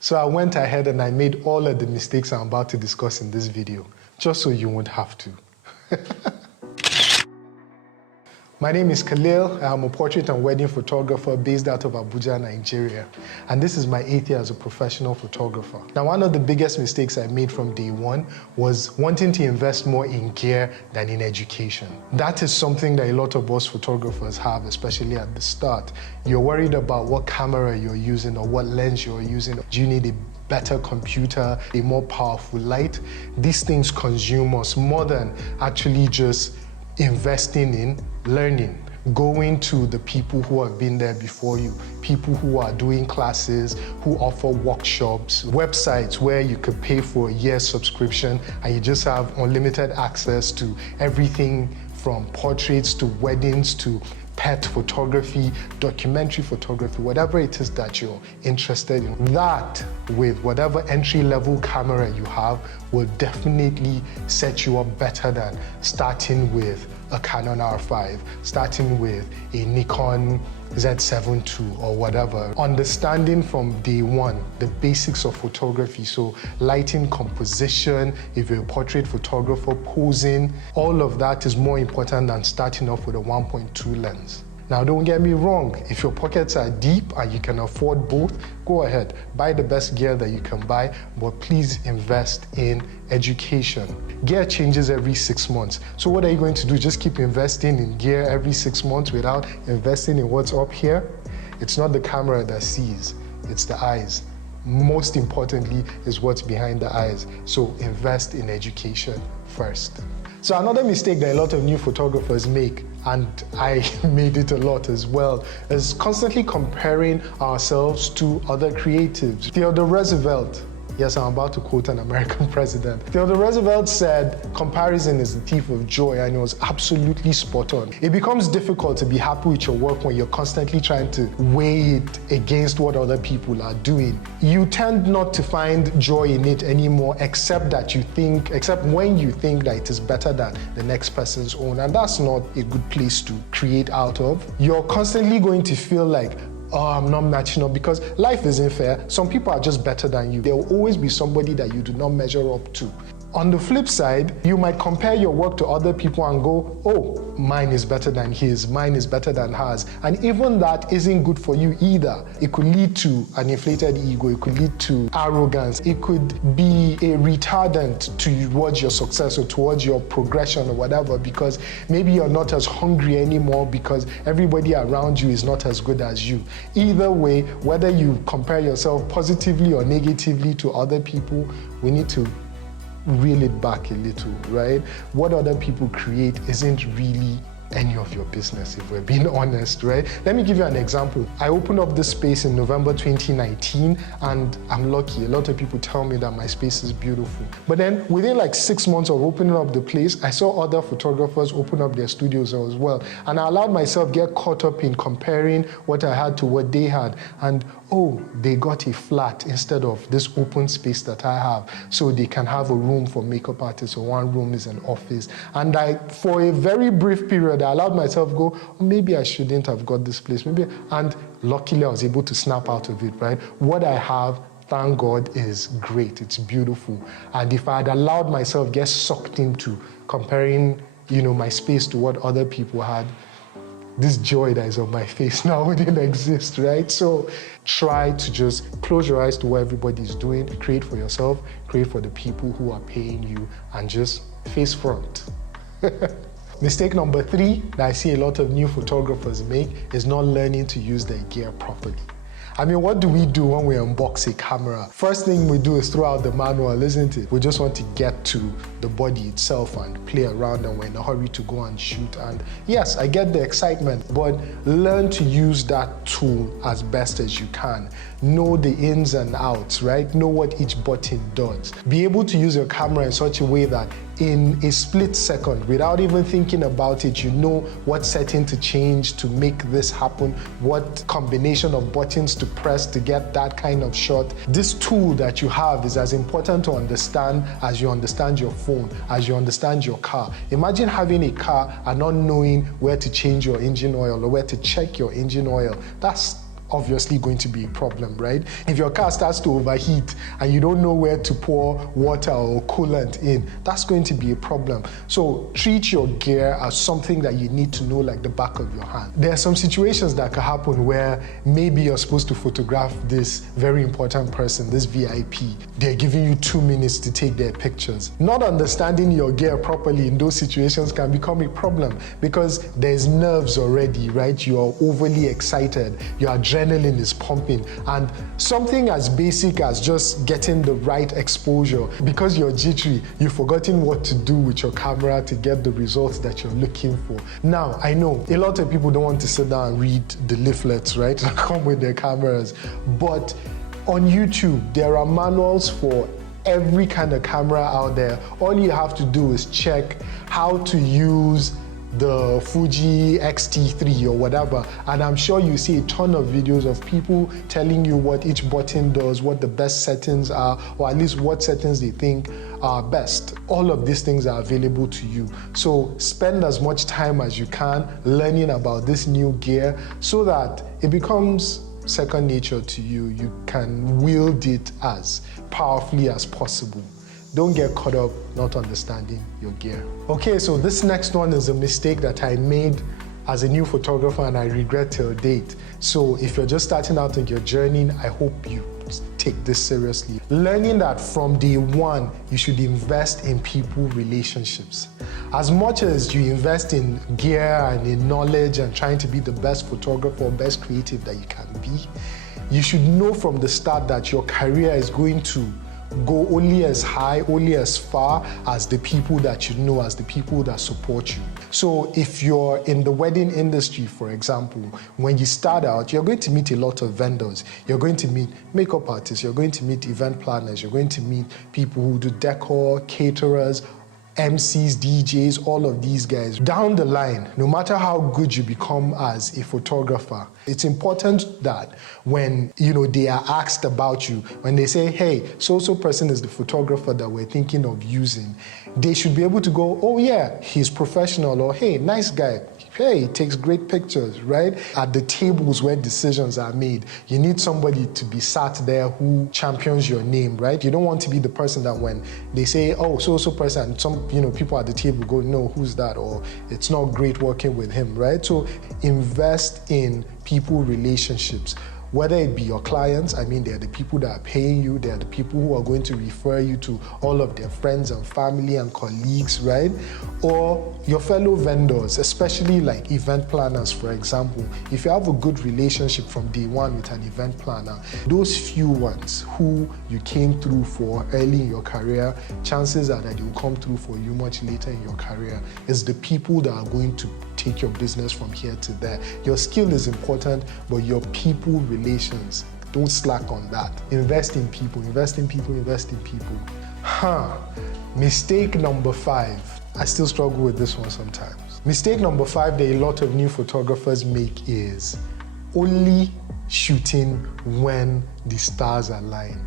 So I went ahead and I made all of the mistakes I'm about to discuss in this video, just so you won't have to. My name is Khalil. I'm a portrait and wedding photographer based out of Abuja, Nigeria. And this is my 8th year as a professional photographer. Now, one of the biggest mistakes I made from day one was wanting to invest more in gear than in education. That is something that a lot of us photographers have, especially at the start. You're worried about what camera you're using or what lens you're using. Do you need a better computer, a more powerful light? These things consume us more than actually just investing in learning, going to the people who have been there before you, people who are doing classes, who offer workshops, websites where you could pay for a year's subscription and you just have unlimited access to everything from portraits to weddings to pet photography, documentary photography, whatever it is that you're interested in. That, with whatever entry-level camera you have, will definitely set you up better than starting with a Canon R5, starting with a Nikon Z7 II or whatever. Understanding from day one the basics of photography, so lighting, composition, if you're a portrait photographer, posing, all of that is more important than starting off with a 1.2 lens. Now, don't get me wrong, if your pockets are deep and you can afford both, go ahead, buy the best gear that you can buy, but please invest in education. Gear changes every 6 months. So what are you going to do? Just keep investing in gear every 6 months without investing in what's up here? It's not the camera that sees, it's the eyes. Most importantly is what's behind the eyes. So invest in education first. So another mistake that a lot of new photographers make, and I made it a lot as well, is constantly comparing ourselves to other creatives. Theodore Roosevelt, yes, I'm about to quote an American president. Theodore Roosevelt said, "Comparison is the thief of joy," and it was absolutely spot on. It becomes difficult to be happy with your work when you're constantly trying to weigh it against what other people are doing. You tend not to find joy in it anymore, except when you think that it is better than the next person's own, and that's not a good place to create out of. You're constantly going to feel like, oh, I'm not matching up, because life isn't fair. Some people are just better than you. There will always be somebody that you do not measure up to. On the flip side, you might compare your work to other people and go, oh, mine is better than his, mine is better than hers. And even that isn't good for you either. It could lead to an inflated ego, it could lead to arrogance, it could be a retardant towards your success or towards your progression or whatever, because maybe you're not as hungry anymore because everybody around you is not as good as you. Either way, whether you compare yourself positively or negatively to other people, we need to reel it back a little, right? What other people create isn't really any of your business, if we're being honest, right? Let me give you an example. I opened up this space in November 2019, and I'm lucky. A lot of people tell me that my space is beautiful. But then within like 6 months of opening up the place, I saw other photographers open up their studios as well. And I allowed myself get caught up in comparing what I had to what they had. And oh, they got a flat instead of this open space that I have. So they can have a room for makeup artists, or one room is an office. And for a very brief period, I allowed myself go, oh, maybe I shouldn't have got this place. And luckily I was able to snap out of it, right? What I have, thank God, is great. It's beautiful. And if I had allowed myself get sucked into comparing, my space to what other people had, this joy that is on my face now wouldn't exist, right? So try to just close your eyes to what everybody's doing, create for yourself, create for the people who are paying you, and just face front. Mistake number 3 that I see a lot of new photographers make is not learning to use their gear properly. I mean, what do we do when we unbox a camera? First thing we do is throw out the manual, isn't it? We just want to get to the body itself and play around, and we're in a hurry to go and shoot. And yes, I get the excitement, but learn to use that tool as best as you can. Know the ins and outs, right? Know what each button does. Be able to use your camera in such a way that in a split second, without even thinking about it, you know what setting to change to make this happen, what combination of buttons to press to get that kind of shot. This tool that you have is as important to understand as you understand your phone, as you understand your car. Imagine having a car and not knowing where to change your engine oil or where to check your engine oil. That's obviously going to be a problem, right? If your car starts to overheat and you don't know where to pour water or coolant in, that's going to be a problem. So treat your gear as something that you need to know like the back of your hand. There are some situations that can happen where maybe you're supposed to photograph this very important person, this VIP. They're giving you 2 minutes to take their pictures. Not understanding your gear properly in those situations can become a problem because there's nerves already, right? You are overly excited, your adrenaline is pumping, and something as basic as just getting the right exposure, because you're jittery, you've forgotten what to do with your camera to get the results that you're looking for. Now, I know a lot of people don't want to sit down and read the leaflets, right, that come with their cameras, but on YouTube, there are manuals for every kind of camera out there. All you have to do is check how to use the Fuji X-T3 or whatever, and I'm sure you see a ton of videos of people telling you what each button does, what the best settings are, or at least what settings they think are best. All of these things are available to you. So spend as much time as you can learning about this new gear so that it becomes second nature to you. You can wield it as powerfully as possible. Don't get caught up not understanding your gear. Okay, so this next one is a mistake that I made as a new photographer and I regret till date. So if you're just starting out in your journey, I hope you take this seriously. Learning that from day one, you should invest in people relationships. As much as you invest in gear and in knowledge and trying to be the best photographer or best creative that you can be, you should know from the start that your career is going to go only as high, only as far as the people that you know, as the people that support you. So if you're in the wedding industry, for example, when you start out, you're going to meet a lot of vendors. You're going to meet makeup artists, you're going to meet event planners, you're going to meet people who do decor, caterers, MCs, DJs, all of these guys. Down the line, no matter how good you become as a photographer, it's important that when they are asked about you, when they say, hey, so-so person is the photographer that we're thinking of using, they should be able to go, oh yeah, he's professional, or hey, nice guy. Hey, he takes great pictures, right? At the tables where decisions are made, you need somebody to be sat there who champions your name, right? You don't want to be the person that when they say, oh, so-so person, some people at the table go, no, who's that? Or it's not great working with him, right? So invest in people relationships. Whether it be your clients, I mean, they're the people that are paying you, they're the people who are going to refer you to all of their friends and family and colleagues, right? Or your fellow vendors, especially like event planners, for example. If you have a good relationship from day one with an event planner, those few ones who you came through for early in your career, chances are that they will come through for you much later in your career. It's the people that are going to take your business from here to there. Your skill is important, but your people relations, don't slack on that. Invest in people, invest in people, invest in people. Mistake number 5. I still struggle with this one sometimes. Mistake number 5 that a lot of new photographers make is only shooting when the stars align,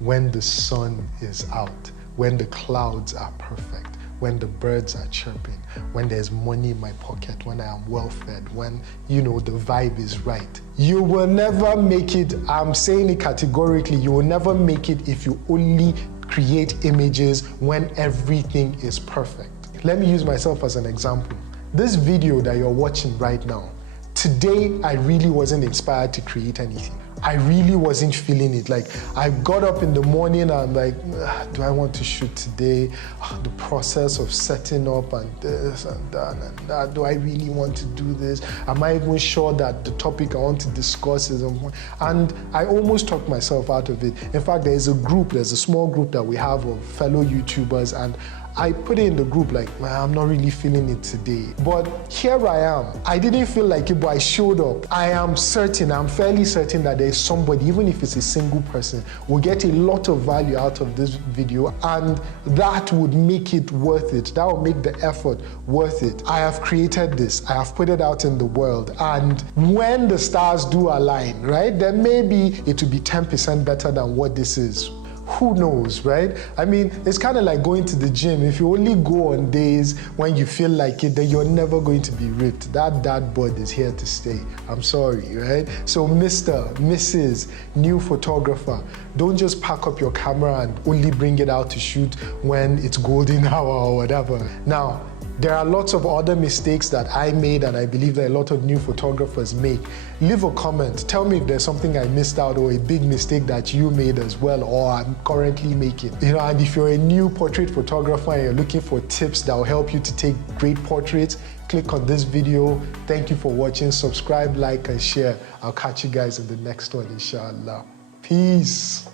when the sun is out, when the clouds are perfect, when the birds are chirping, when there's money in my pocket, when I am well fed, when, the vibe is right. You will never make it, I'm saying it categorically, you will never make it if you only create images when everything is perfect. Let me use myself as an example. This video that you're watching right now, today I really wasn't inspired to create anything. I really wasn't feeling it. Like, I got up in the morning and I'm like, do I want to shoot today? The process of setting up and this and that and that. Do I really want to do this? Am I even sure that the topic I want to discuss is important? And I almost talked myself out of it. In fact, there's a small group that we have of fellow YouTubers, and I put it in the group like, I'm not really feeling it today. But here I am. I didn't feel like it, but I showed up. I'm fairly certain that there's somebody, even if it's a single person, will get a lot of value out of this video, and that would make it worth it. That would make the effort worth it. I have created this. I have put it out in the world. And when the stars do align, right, then maybe it will be 10% better than what this is. who knows, right? I mean, it's kind of like going to the gym. If you only go on days when you feel like it, then you're never going to be ripped. That dad bod is here to stay. I'm sorry, right? So Mr., Mrs., new photographer, don't just pack up your camera and only bring it out to shoot when it's golden hour or whatever. Now, there are lots of other mistakes that I made and I believe that a lot of new photographers make. Leave a comment. Tell me if there's something I missed out or a big mistake that you made as well or I'm currently making. You know, and if you're a new portrait photographer and you're looking for tips that will help you to take great portraits, click on this video. Thank you for watching. Subscribe, like, and share. I'll catch you guys in the next one, inshallah. Peace.